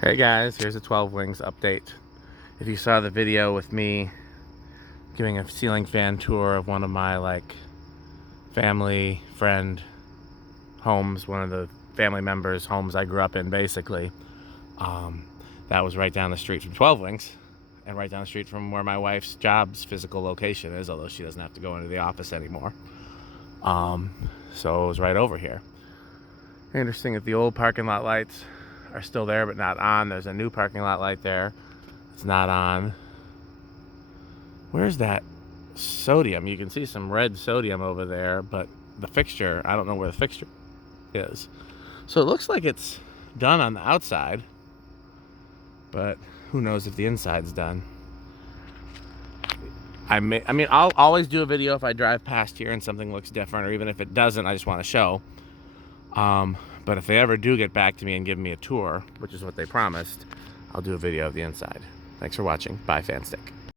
Hey guys, here's a 12 Wings update. If you saw the video with me giving a ceiling fan tour of one of my family friend homes, one of the family members' homes I grew up in basically, that was right down the street from 12 Wings and right down the street from where my wife's job's physical location is, although she doesn't have to go into the office anymore. So it was right over here. Interesting that the old parking lot lights are still there but not on. There's a new parking lot light there. It's not on. Where's that sodium? You can see some red sodium over there, but the fixture, I don't know where the fixture is. So it looks like it's done on the outside, but who knows if the inside's done. I mean, I'll always do a video if I drive past here and something looks different, or even if it doesn't, I just want to show. But if they ever do get back to me and give me a tour, which is what they promised, I'll do a video of the inside. Thanks for watching. Bye, Fanstick.